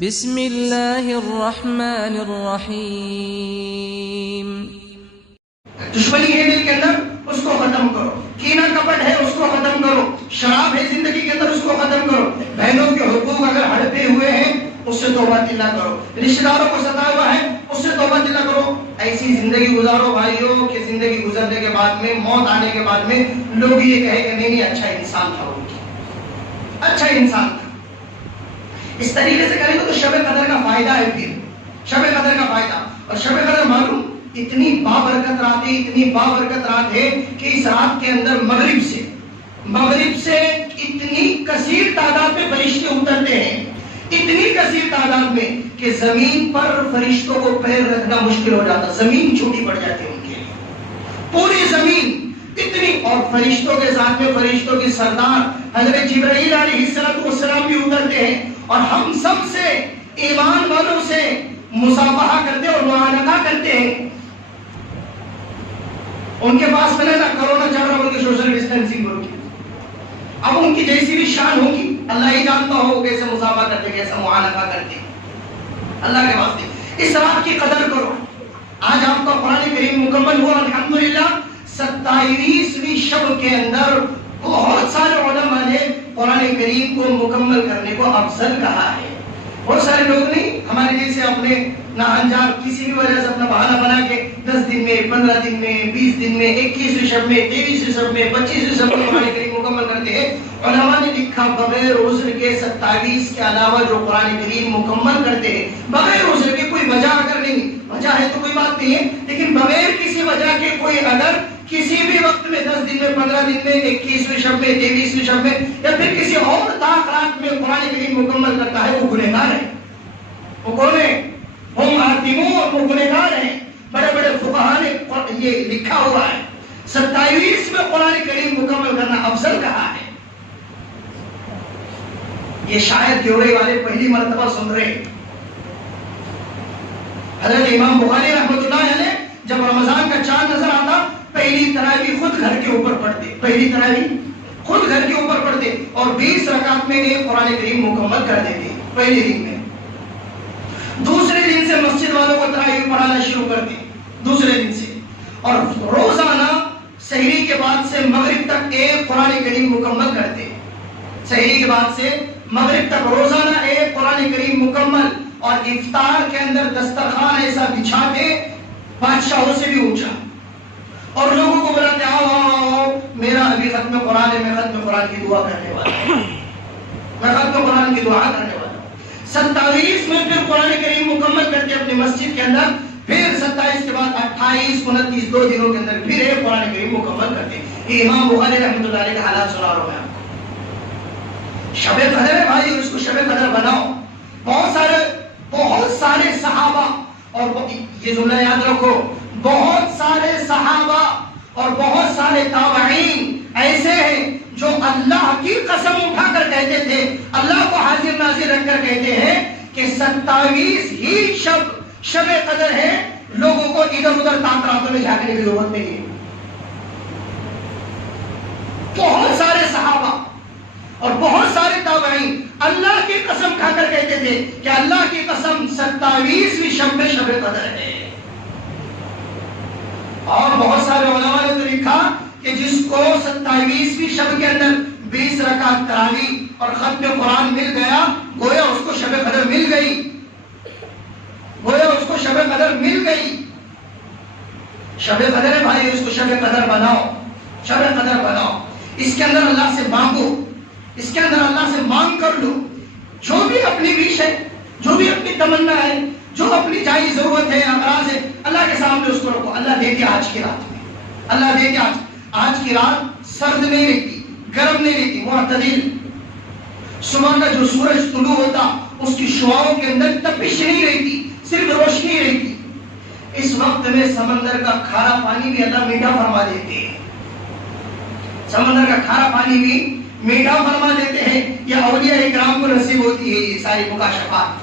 بسم اللہ الرحمن الرحیم۔ دشمنی ہے دل کے اندر، اس کو ختم کرو۔ کینہ کپٹ ہے، اس کو ختم کرو۔ شراب ہے زندگی کے اندر، اس کو ختم کرو۔ بہنوں کے حقوق اگر ہڑپے ہوئے ہیں، اس سے توبہ دلہ کرو۔ رشتہ داروں کو ستایا ہوا ہے، اس سے توبہ دلہ کرو۔ ایسی زندگی گزارو بھائیوں کہ زندگی گزرنے کے بعد میں، موت آنے کے بعد میں لوگ یہ کہے کہ نہیں اچھا انسان تھا، وہ اچھا انسان تھا۔ اس طریقے سے کریں گے تو شب قدر کا فائدہ ہے۔ پھر شب قدر کا فائدہ، اور شب قدر معلوم اتنی بابرکت رات ہے، اتنی بابرکت رات ہے کہ اس رات کے اندر مغرب سے اتنی کثیر تعداد میں فرشتے اترتے ہیں، اتنی کثیر تعداد میں کہ زمین پر فرشتوں کو پیر رکھنا مشکل ہو جاتا، زمین چھوٹی پڑ جاتی ہے ان کے لیے، پوری زمین اتنی۔ اور فرشتوں کے ساتھ میں فرشتوں کی سردار حضرت جبرائیل علیہ السلام بھی اترتے ہیں، اور ہم سب سے، ایمان والوں سے مصافحہ کرتے اور معانقہ کرتے ہیں۔ ان کے پاس میں نہ کرونا چل رہا بلکہ سوشل ڈسٹینسنگ ہوگی۔ اب ان کی جیسی بھی شان ہوگی، اللہ ہی جانتا ہو کیسے مصافحہ کرتے، کیسے معانقہ کرتے۔ اللہ کے واسطے اس رات کی قدر کرو۔ آج آپ کا قرآن کریم مکمل ہوا الحمدللہ۔ 27ویں شب کے اندر بہت سارے علماء نے قرآن کریم کو مکمل کرنے کو افضل کہا ہے۔ بہت سارے لوگ نہیں، ہمارے جیسے اپنے ناانجار کسی بھی وجہ سے اپنا بہانہ بنا کے 10 دن میں، 15 دن میں، 20 دن میں، 21ویں شب میں، 23ویں شب میں، 25ویں شب میں قرآن کریم مکمل کرتے ہیں۔ علماء نے لکھا بغیر عذر کے 27 کے علاوہ جو قرآن کریم مکمل کرتے ہیں، بغیر عذر کے، کوئی وجہ اگر نہیں، وجہ ہے تو کوئی بات نہیں ہے، لیکن بغیر کسی وجہ کے کوئی اگر کسی بھی وقت میں 10 دن میں، 15 دن میں، 21ویں شب میں، 23ویں شب میں، یا پھر کسی اور رات میں قرآن کریم مکمل کرتا ہے، وہ گنہگار ہے۔ وہ کون ہے؟ ہم آتمون، اور وہ گنہگار ہیں۔ بڑے بڑے فقہاء نے یہ لکھا ہوا ہے 27 میں قرآن کریم مکمل کرنا افضل کہا ہے۔ یہ شاید جوڑے والے پہلی مرتبہ سن رہے ہیں۔ حضرت امام بخاری رحمۃ اللہ علیہ جب رمضان کا چاند نظر آتا، پہلی تراویح خود گھر کے اوپر پڑھتے، پہلی تراویح خود گھر کے اوپر پڑھتے، اور 20 رکعت میں ایک قرآن کریم مکمل کر دیتے پہلے دن میں۔ دوسرے دن سے مسجد والوں کو تراویح پڑھانا شروع کرتے، دوسرے دن سے، اور روزانہ سحری کے بعد سے مغرب تک ایک قرآن کریم مکمل کرتے۔ سحری کے بعد سے مغرب تک روزانہ ایک قرآن کریم مکمل، اور افطار کے اندر دسترخوان ایسا بچھا کے بادشاہوں سے بھی اونچا، اور لوگوں کو بلاتے، آؤ آؤ آؤ، میرا ابھی ختم قرآن ہے، میں ختم قرآن کی دعا کرنے والا ہوں، میں ختم قرآن کی دعا کرنے والا ہوں۔ 27 میں پھر قرآن کریم مکمل کرتے اپنی مسجد کے اندر، پھر 27 کے بعد 28، 29، 2 دنوں کے اندر پھر ایک قرآن کریم مکمل کرتے۔ یہ امام بخاری رحمۃ اللہ علیہ کے حالات سنا رہا ہوں میں آپ کو۔ شب قدر ہے بھائی، اس کو شب قدر بناؤ۔ بہت سارے صحابہ، اور یہ جملہ یاد رکھو، بہت سارے صحابہ اور بہت سارے تابعین ایسے ہیں جو اللہ کی قسم اٹھا کر کہتے تھے، اللہ کو حاضر ناظر رکھ کر کہتے ہیں کہ 27 ہی شب قدر ہے، لوگوں کو ادھر ادھر تاک راتوں میں جھانکنے کی ضرورت نہیں ہے۔ بہت سارے صحابہ اور بہت سارے تابعین اللہ کی قسم کھا کر کہتے تھے کہ اللہ کی قسم 27ویں شب میں شب قدر ہے۔ اور بہت سارے علماء نے تو لکھا کہ جس کو 27ویں شب کے اندر 20 رکعت تراویح اور ختم قرآن مل گیا، گویا اس کو شب قدر مل گئی، گویا اس کو شب قدر مل گئی۔ شب قدر ہے بھائی، اس کو شب قدر بناؤ، شب قدر بناؤ۔ اس کے اندر اللہ سے مانگو، اس کے اندر اللہ سے مانگ کر لو، جو بھی اپنی وش ہے، جو بھی اپنی تمنا ہے، جو اپنی جائز ضرورت ہے، اغراض ہے، اللہ کے سامنے اس کو رکھو۔ اللہ دے دے آج کی رات میں، اللہ دے دے آج کی رات سرد نہیں رہتی، گرم نہیں رہتی، معتدل۔ صبح کا جو سورج طلوع ہوتا، اس کی شعاؤں کے اندر تپش نہیں رہتی، صرف روشنی رہتی۔ اس وقت میں سمندر کا کھارا پانی بھی اللہ میٹھا فرما دیتے ہیں، سمندر کا کھارا پانی بھی میٹھا فرما دیتے ہیں۔ یہ اولیاء اکرام کو نصیب ہوتی ہے یہ ساری مکاشفات،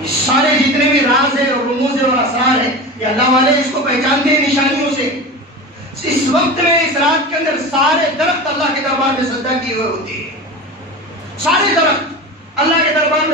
یہ سارے جتنے بھی راز ہیں اور رموز ہیں اور اسرار ہیں، یہ اللہ والے اس کو پہچانتے ہیں نشانیوں سے۔ اس وقت میں، اس رات کے اندر سارے درخت اللہ کے دربار میں سجدہ کیے ہوئے ہوتے ہیں، سارے درخت اللہ کے دربار میں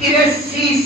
83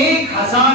1000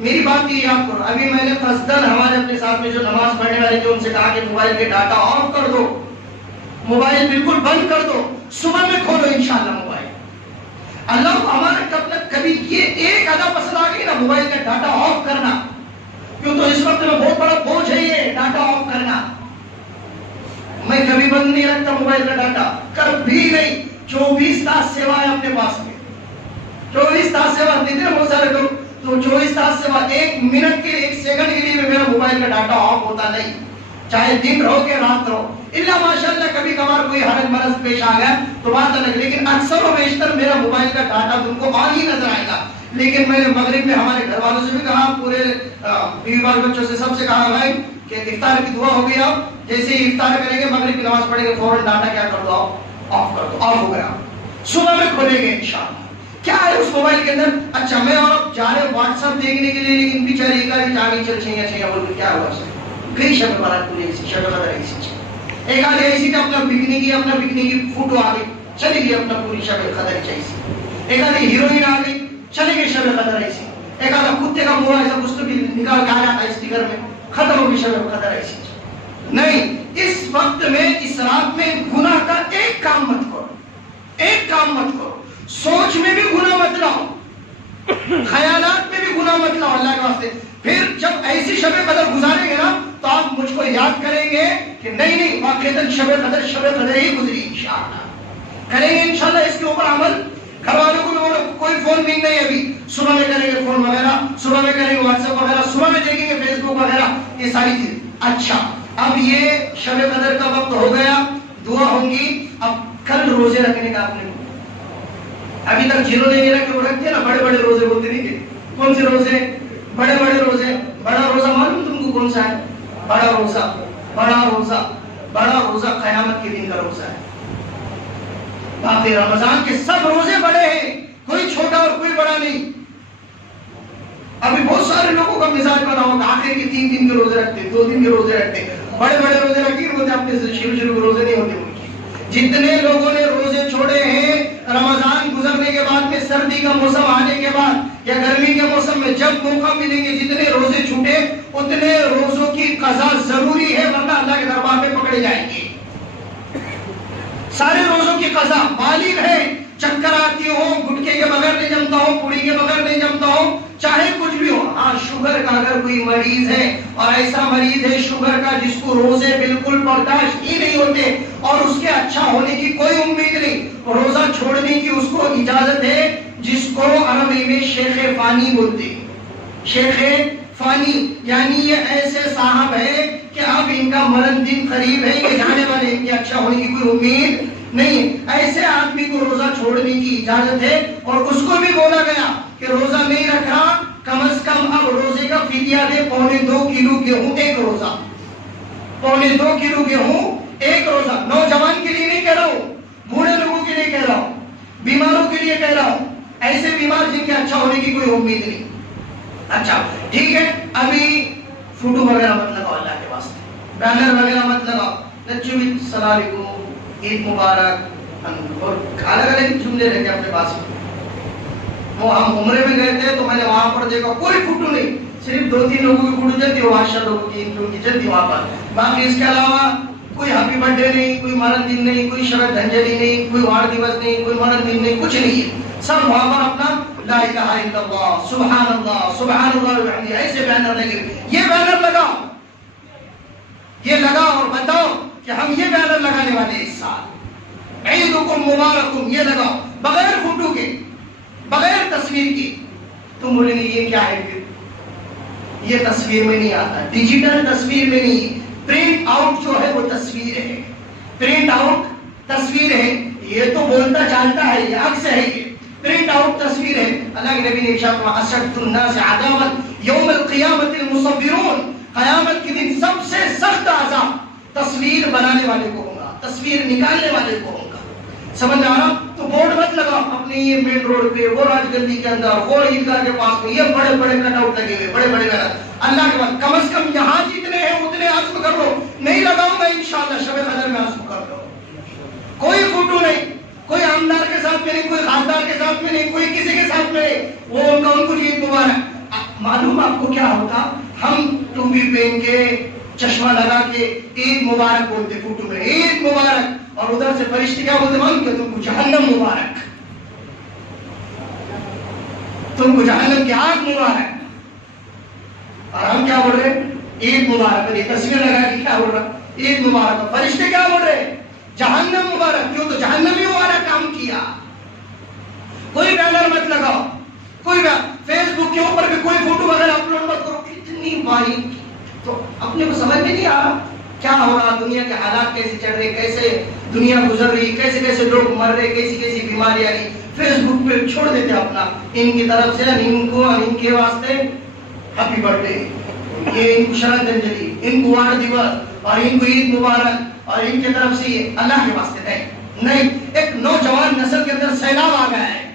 میری بات یہ یاد کرو، ابھی میں نے قصدن ہمارے اپنے ساتھ میں جو نماز پڑھنے والے تھے ان سے کہا کہ موبائل کے ڈاٹا آف کر دو، موبائل بالکل بند کر دو، صبح میں کھولو انشاءاللہ موبائل۔ اللہ کو ہمارا کبھی یہ ایک ادا پسند آ گئی نا، موبائل کا ڈاٹا آف کرنا، کیوں تو اس وقت میں بہت بڑا بوجھ ہے یہ ڈاٹا آف کرنا۔ میں کبھی بند نہیں رکھتا موبائل کا ڈاٹا، کبھی نہیں، 24 تاس سیوا ہے اپنے پاس میں، 24 تاس سیوا دیتے ہیں بہت سارے لوگ، تو 24 تاس سیوا 1 منٹ کے 1 سیکنڈ کے لیے میرا موبائل کا ڈاٹا آف ہوتا نہیں، چاہے دن رہو کہ رات رہو، الا ماشاءاللہ کبھی کبھار کوئی حرج مرض پیش آ گیا تو بات الگ، لیکن اکثر و بیشتر میرا موبائل کا ڈاٹا تم کو آن ہی نظر آئے گا۔ لیکن میں نے مغرب میں ہمارے گھر والوں سے بھی کہا، پورے بیوی بال بچوں سے سب سے کہا بھائی کہ افطار کی دعا ہو گئی، آپ جیسے ہی افطار کریں گے مغرب کی نماز پڑھیں گے فوراً ڈاٹا کیا کر دو، آف کر دو، آف ہو گیا، صبح میں کھولیں گے انشاءاللہ۔ کیا ہے اس موبائل کے اندر؟ اچھا میں اور آپ جا رہے واٹس ایپ دیکھنے کے لیے، لیکن بیچارے ایک آدمی جاگے چل چھیاں بول کے کیا ہوا گئی شب بارات پوری ایسی شب قدر ایسی، ایک آدھے ایسی کا اپنا بکنے کی فوٹو آ گئی چلی گئی اپنا پوری شب قدر ایسی، ایک آدھے ہیروئن آ گئی چلے گئی شب قدر ایسی، ایک آدھا کتے کا منہ ایسا کچھ تو بھی نکال کے آ جاتا ہے اسٹیکر میں، ختم ہو گئی شب قدر ایسی۔ نہیں، اس وقت میں اس رات میں گناہ کا ایک کام مت کرو، ایک کام مت کرو، سوچ میں بھی گناہ مت لاؤ، خیالات میں بھی گناہ مت لاؤ اللہ کے واسطے۔ پھر جب ایسی شب قدر گزاریں گے نا تو آپ مجھ کو یاد کریں گے کہ نہیں واقعتاً شب قدر ہی گزری، انشاءاللہ کریں گے انشاءاللہ اس کے اوپر عمل۔ گھر والوں کو بھی بولو کوئی فون نہیں ابھی، صبح میں کریں گے فون وغیرہ، صبح میں کریں گے واٹس ایپ وغیرہ، صبح میں دیکھیں گے فیس بک وغیرہ، یہ ساری چیزیں۔ اچھا اب یہ شب قدر کا وقت ہو گیا، دعا ہوگی، اب کل روزے رکھنے کا آپ نے ابھی تک جنہوں نے نہیں رکھے وہ رکھتے ہیں نا، بڑے بڑے روزے بولتے نہیں کہ کون سے روزے؟ بڑے بڑے روزے۔ بڑا روزہ معلوم تم کو کون سا ہے؟ بڑا روزہ، بڑا روزہ، بڑا روزہ قیامت کے دن کا روزہ ہے۔ باقی رمضان کے سب روزے بڑے ہیں، کوئی چھوٹا اور کوئی بڑا نہیں۔ ابھی بہت سارے لوگوں کا مزاج بنا ہوگا آخر کے 3 دن کے روزے رکھتے، 2 دن کے روزے رکھتے، بڑے بڑے روزے رکھتے ہوتے اپنے شروع کے روزے نہیں ہوتے ان کی۔ جتنے لوگوں نے روزے چھوڑے ہیں رمضان گزرنے کے بعد میں، سردی کا موسم آنے کے بعد یا گرمی کے موسم میں جب موقع ملیں گے، جتنے روزے چھوٹے اتنے روزوں کی قضا ضروری ہے، ورنہ اللہ کے دربار میں پکڑے جائیں گے۔ سارے روزوں کی قضا بالغ ہے، چکر آتی ہو، گٹکے کے بغیر نہیں جمتا ہو، پوڑی کے بغیر نہیں جمتا ہو، چاہے کچھ بھی ہو۔ ہاں شوگر کا اگر کوئی مریض ہے اور ایسا مریض ہے شوگر کا جس کو روزے بالکل برداشت ہی نہیں ہوتے اور اس کے اچھا ہونے کی کوئی امید نہیں، روزہ چھوڑنے کی اس کو اجازت ہے، جس کو عربی میں شیخ فانی بولتے ہیں۔ شیخ فانی یعنی یہ ایسے صاحب ہے کہ اب ان کا مرن دن قریب ہے، یہ جانے والے، ان کے اچھا ہونے کی کوئی امید نہیں، ایسے آدمی کو روزہ چھوڑنے کی اجازت ہے۔ اور اس کو بھی بولا گیا کہ روزہ نہیں رکھ رہا کم از کم اب روزے کا فدیہ دے، 2.25 کلو گیہوں ایک روزہ، 2.25 کلو گیہوں ایک روزہ۔ نوجوان کے لیے نہیں کہہ رہا ہوں، بوڑھے لوگوں کے لیے کہہ رہا ہوں، بیماروں کے لیے کہہ رہا ہوں، ایسے بیمار جن کے اچھا ہونے کی کوئی امید نہیں۔ اچھا ٹھیک ہے، ابھی فوٹو وغیرہ مت لگاؤ اللہ کے واسطے، بینر وغیرہ مت لگاؤ، بچوں بھی السلام علیکم، عید مبارک، اور الگ الگ جملے رہتے ہیں اپنے پاس۔ وہ ہم عمرے میں گئے تھے تو میں نے وہاں پر دیکھا کوئی فوٹو نہیں، صرف 2-3 لوگوں کی فوٹو چلتی، واشا لوگوں کی ان کی چلتی وہاں پر، باقی اس کے علاوہ کوئی ہیپی برتھ ڈے نہیں، کوئی مرن دن نہیں، کوئی شب دھنجلی نہیں، کوئی وار دیوس نہیں، کوئی مرن دن نہیں، کچھ نہیں ہے۔ سب وہاں پر اپنا لا الہ الا اللہ، سبحان اللہ وبحمدہ، ایسے بینر لگے۔ یہ بینر لگاؤ، یہ لگاؤ اور بتاؤ کہ ہم یہ بینر لگانے والے ہیں اس سال، عیدکم مبارکم، یہ لگاؤ بغیر فوٹو کے، بغیر تصویر کی۔ تم بولیں گے یہ کیا ہے؟ پھر یہ تصویر میں نہیں آتا، ڈیجیٹل تصویر میں نہیں، پرنٹ آؤٹ جو ہے وہ تصویر ہے، پرنٹ آؤٹ تصویر ہے۔ یہ تو بولتا جانتا ہے، یہ عکس ہے، یہ پرنٹ آؤٹ تصویر ہے۔ اللہ کے نبی نے ارشاد فرمایا اشد الناس عذابا یوم القیامت المصورون، قیامت کے دن سب سے سخت عذاب تصویر بنانے والے کو ہوگا، تصویر نکالنے والے کو ہوگا۔ سمجھ میں آ رہا؟ تو بورڈ مت لگاؤ اپنے یہ مین روڈ پہ، وہ راج گندی کے اندر، وہ عیدگاہ کے پاس میں، یہ بڑے بڑے کٹ آؤٹ لگے ہوئے، بڑے بڑے بینر۔ اللہ کے بعد کم از کم یہاں جتنے ہیں اتنے عزم کر لو، نہیں لگاؤں گا انشاءاللہ شب قدر میں عزم کر لو۔ کوئی فوٹو نہیں، کوئی آمدار کے ساتھ میں نہیں، کوئی خاصدار کے ساتھ میں نہیں، کوئی کسی کے ساتھ میں نہیں، وہ ان کو عید مبارک۔ معلوم آپ کو کیا ہوتا؟ ہم ٹوپی پہن کے چشمہ لگا کے عید مبارک بولتے فوٹو میں، عید مبارک، اور ادھر سے فرشتے کیا بولتے ہیں کہ تم کو جہنم مبارک، تم کو جہنم کی آگ مبارک. اور ہم کیا بول رہے ہیں؟ عید مبارک. یہ تصویر لگا کے کیا بول رہا؟ عید مبارک. فرشتے کیا بول رہے؟ جہنم مبارک. کیوں؟ تو جہنم ہی مبارک کام کیا. کوئی بینر مت لگاؤ، کوئی فیس بک کے اوپر بھی کوئی فوٹو وغیرہ اپلوڈ مت کرو. کتنی باریک. تو اپنے کو سمجھ میں نہیں آ رہا کیا ہو رہا، دنیا کے حالات کیسے چل رہے، کیسے دنیا گزر رہی، کیسے کیسے لوگ مر رہے، کیسی کیسی بیماری آ رہی. فیس بک پہ چھوڑ دیتے اپنا، ان کی طرف سے ان کو ان کے واسطے ہیپی برتھ ڈے، یہ ان کو شردھنجلی، ان کو وار دیوس، اور ان کو عید مبارک، اور ان کی طرف سے یہ اللہ کے واسطے نہیں. ایک نوجوان نسل کے اندر سیلاب آ گیا ہے،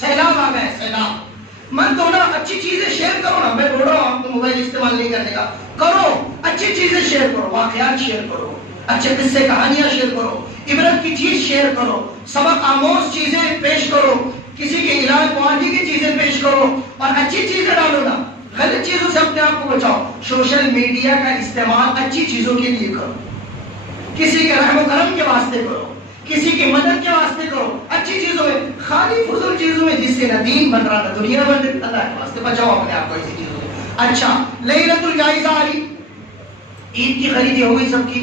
سیلاب آ گیا ہے، سیلاب. من تو نا اچھی چیزیں شیئر کرو نا. میں بول رہا ہوں آپ کو موبائل استعمال نہیں کرنے کا، کرو اچھی چیزیں شیئر کرو، واقعات شیئر کرو، اچھے قصے کہانیاں شیئر کرو، عبرت کی چیز شیئر کرو، سبق آموز چیزیں پیش کرو، کسی کے علاج معالجے کی چیزیں پیش کرو، اور اچھی چیزیں ڈالو نا. غلط چیزوں سے اپنے آپ کو بچاؤ. سوشل میڈیا کا استعمال اچھی چیزوں کے لیے کرو، کسی کے رحم و کرم کے واسطے کرو، کسی کی مدد کے واسطے کرو، اچھی چیزوں میں. خالی فضول چیزوں میں جس سے نہ دین بن رہا نہ دنیا بن رہی، اللہ کے واسطے بچاؤ اپنے آپ کو ایسی چیزوں میں. اچھا، لیلۃ الجائزہ آ رہی، عید کی خریدی ہو گئی، سب کی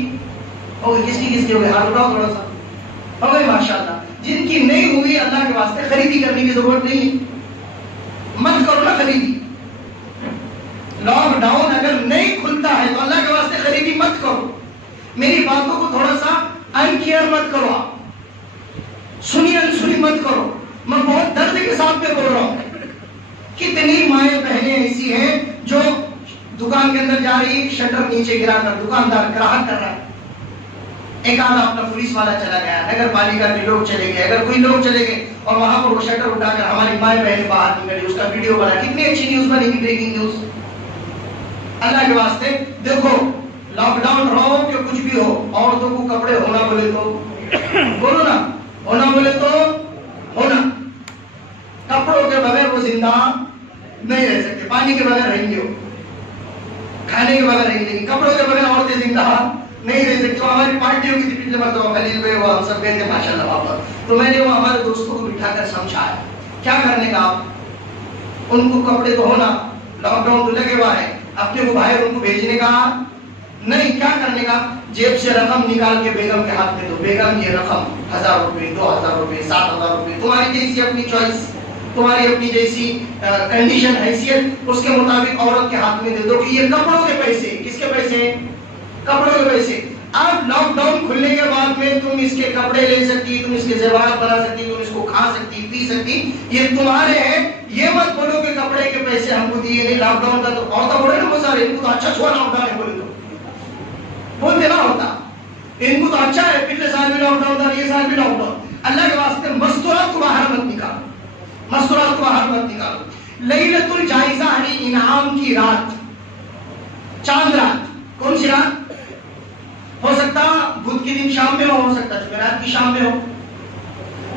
ہو گئی. کس کی ہو گئی؟ ہاتھ اٹھاؤ تھوڑا سا. ہو گئی ماشاءاللہ. جن کی نہیں ہوئی اللہ کے واسطے خریدی کرنے کی ضرورت نہیں ہے، مت کرو نا خریدی. لاک ڈاؤن اگر نہیں کھلتا ہے تو اللہ کے واسطے خریدی مت کرو. میری باتوں کو تھوڑا سا انکیئر مت کرو، آپ سنی انسنی مت کرو. میں بہت درد کے ساتھ میں بول رہا ہوں. کتنی مائیں بہنیں ایسی ہیں جو دکان کے اندر جا رہی، شٹر نیچے گرا کر دکاندار گراہک کر رہا ہے. ایک آدھا اپنا پولیس والا چلا گیا، نگر پالیکا کے لوگ چلے گئے، اگر کوئی لوگ چلے گئے اور وہاں پر وہ شٹر اٹھا کر ہماری مائیں بہنیں باہر نکلی، اس کا ویڈیو بنا. کتنی اچھی نیوز بنے گی، بریکنگ نیوز. اللہ کے واسطے دیکھو، لاک ڈاؤن رہو کہ کچھ بھی ہو، عورتوں کو کپڑے ہونا بولے تو بولو نا، ہونا بولے تو ہونا. کپڑوں کے بغیر وہ زندہ نہیں رہ سکتے. پانی کے بغیر رہیں گے، کھانے کے بغیر رہیں گے، کپڑوں کے بغیر عورتیں زندہ نہیں رہ سکتی. ہماری پارٹیوں کی پچھلے مرتبہ خلیل بھائی وہ ہم سب گئے تھے ماشاء اللہ وہاں پر، تو میں نے وہ ہمارے دوستوں کو بٹھا کر سمجھایا کیا کرنے کا. آپ ان کو کپڑے تو ہونا، لاک ڈاؤن تو لگے ہوا ہے، اپنے کو باہر ان کو بھیجنے کا نہیں. کیا کرنے کا؟ جیب سے رقم نکال کے بیگم کے ہاتھ میں دو. بیگم یہ رقم 1000 روپے، 2000 روپے، 7000 روپے، تمہاری جیسی اپنی چوائس، تمہاری اپنی جیسی کنڈیشن حیثیت، اس کے مطابق عورت کے ہاتھ میں دے دو کہ یہ کپڑوں کے پیسے. کس کے پیسے؟ کپڑوں کے پیسے. اب لاک ڈاؤن کھلنے کے بعد میں تم اس کے کپڑے لے سکتی، تم اس کے زیورات بنا سکتی، تم اس کو کھا سکتی، پی سکتی، یہ تمہارے ہیں. یہ مت بولو کہ کپڑے کے پیسے ہم کو دیے نہیں. لاک ڈاؤن کا تو عورتیں بولے نا بہت سارے، ان کو تو اچھا چھوڑا لاک ڈاؤن ہے بولے تو بولتے نہ ہوتا، ان کو تو اچھا ہے، پچھلے سال بھی لاک ڈاؤن تھا، یہ سال بھی لاک ڈاؤن. اللہ کے واسطے مستورات کو باہر مت نکالو، مستورات کو باہر مت نکالو. لیلۃ الجائزہ ہے انعام کی رات، چاند رات. کون سی رات؟ ہو سکتا بدھ کے دن شام میں ہو سکتا جمعرات کی شام میں ہو،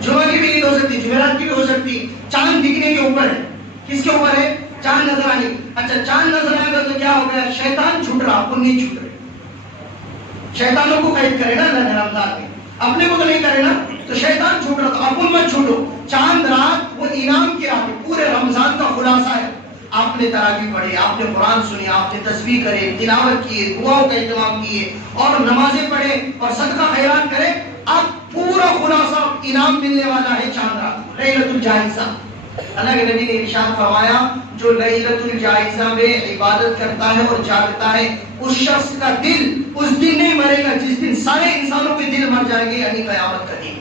جمعہ کی بھی عید ہو سکتی، جمعرات کی بھی ہو سکتی. چاند دکھنے کے اوپر ہے. کس کے اوپر ہے؟ چاند نظر آنی. اچھا، چاند نظر آئے گا تو کیا ہو گیا؟ شیطان چھوٹ رہا، اپن نہیں چھوٹ رہے. شیطانوں کو قید کرے نا اللہ رمضان میں، اپنے کو تو نہیں کرے نا، تو شیطان چھوٹ رہا تو اپن مت چھوٹو. چاند رات وہ انعام کی رات ہے، پورے رمضان کا خلاصہ ہے. آپ نے تراویح پڑھی، آپ نے قرآن سنی، آپ نے تسبیح کرے، تلاوت کیے، دعاؤں کا اہتمام کیے، اور نمازیں پڑھے اور صدقہ خیرات کرے. اب پورا خلاصہ انعام ملنے والا ہے چاند رات، لیلۃ الجائزہ. اللہ کے نبی نے ارشاد فرمایا جو لیلۃ الجائزہ میں عبادت کرتا ہے اور جاگتا ہے، اس شخص کا دل اس دن نہیں مرے گا جس دن سارے انسانوں کے دل مر جائیں گے، یعنی قیامت کا دن.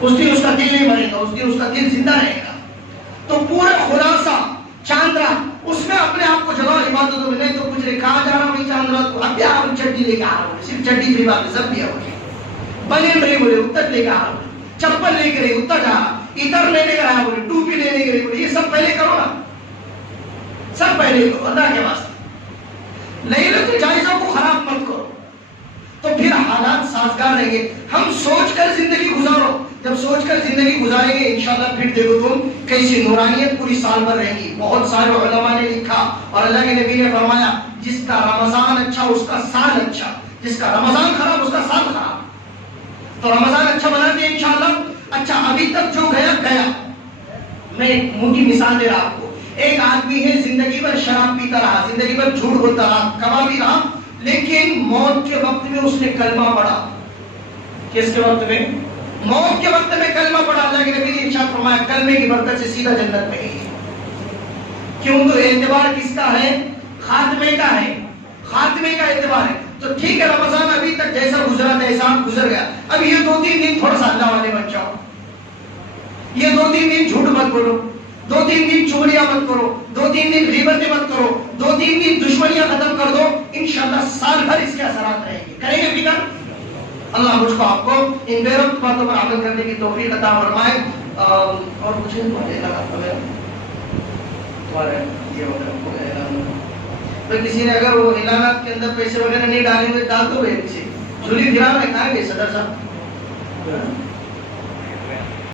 اس دن اس کا دل نہیں مرے گا، اس دن اس کا دل زندہ رہے گا. تو پورا خلاصہ چاند رات، اس میں اپنے آپ کو جگہ عبادتوں میں. نہیں تو کچھ نہیں، کہاں جا رہا ہوں چاند رات کو؟ اب بھی آپ چٹی لے کے آ رہا ہوں، صرف چٹی کی بات ہے، سب بھی ہے. بنے بڑے بولے اتر لے کے آ رہا ہوں، چپل لے کے رہے اتر جا رہا، اتر لینے کا رہا بولے، ٹوپی لینے کے لیے بولے. یہ سب پہلے کرو نا، سب پہلے کرو اللہ کے واسطے. لیلۃ الجائزہ کو خراب مت کرو، تو پھر حالات سازگار رہیں گے. ہم سوچ کر زندگی گزارو. جب سوچ کر زندگی گزاریں گے انشاءاللہ پھر دیکھو تم کیسی نورانیت پوری سال بھر رہے گی. بہت سارے علماء نے لکھا اور اللہ کے نبی نے فرمایا جس کا رمضان اچھا اس کا سال اچھا, جس کا رمضان خراب اس کا سال خراب. تو رمضان اچھا بناتے ہیں انشاءاللہ. اچھا ابھی تک جو گیا گیا. میں ایک منہ کی مثال دے رہا آپ کو. ایک آدمی ہے زندگی بھر شراب پیتا رہا, زندگی بھر جھوٹ بولتا رہا, کبابی رہا, لیکن موت کے وقت میں اس نے کلمہ پڑھا. کس کے وقت میں؟ موت کے وقت میں کلمہ پڑھا. اللہ کے نبی نے ارشاد فرمایا کلمے کی برکت سے سیدھا جنت میں گئی. کیوں؟ تو اعتبار کس کا ہے؟ خاتمے کا ہے. خاتمے کا اعتبار ہے. تو ٹھیک ہے رمضان ابھی تک جیسا گزرا تیسا گزر گیا. اب یہ 2-3 دن تھوڑا سا اللہ والے بن جاؤ. یہ 2-3 دن جھوٹ مت بولو, 2-3 دن چغلیاں مت کرو, 2-3 دن غیبتیں مت کرو, 2-3 دن دشمنیاں ختم کر دو. انشاءاللہ سال بھر اس کے اثرات رہیں گے. کریں گے فکر؟ اللہ مجھ کو آپ کو ان بیرون باتوں پر عمل کرنے کی توفیق عطا فرمائے. اور کچھ نہیں لگا تمہارے کسی نے اگر وہ اعلانات کے اندر پیسے وغیرہ نہیں ڈالے ہوئے ڈال دو. کسی جھولی پھرا رہے کہاں گئے صدر صاحب؟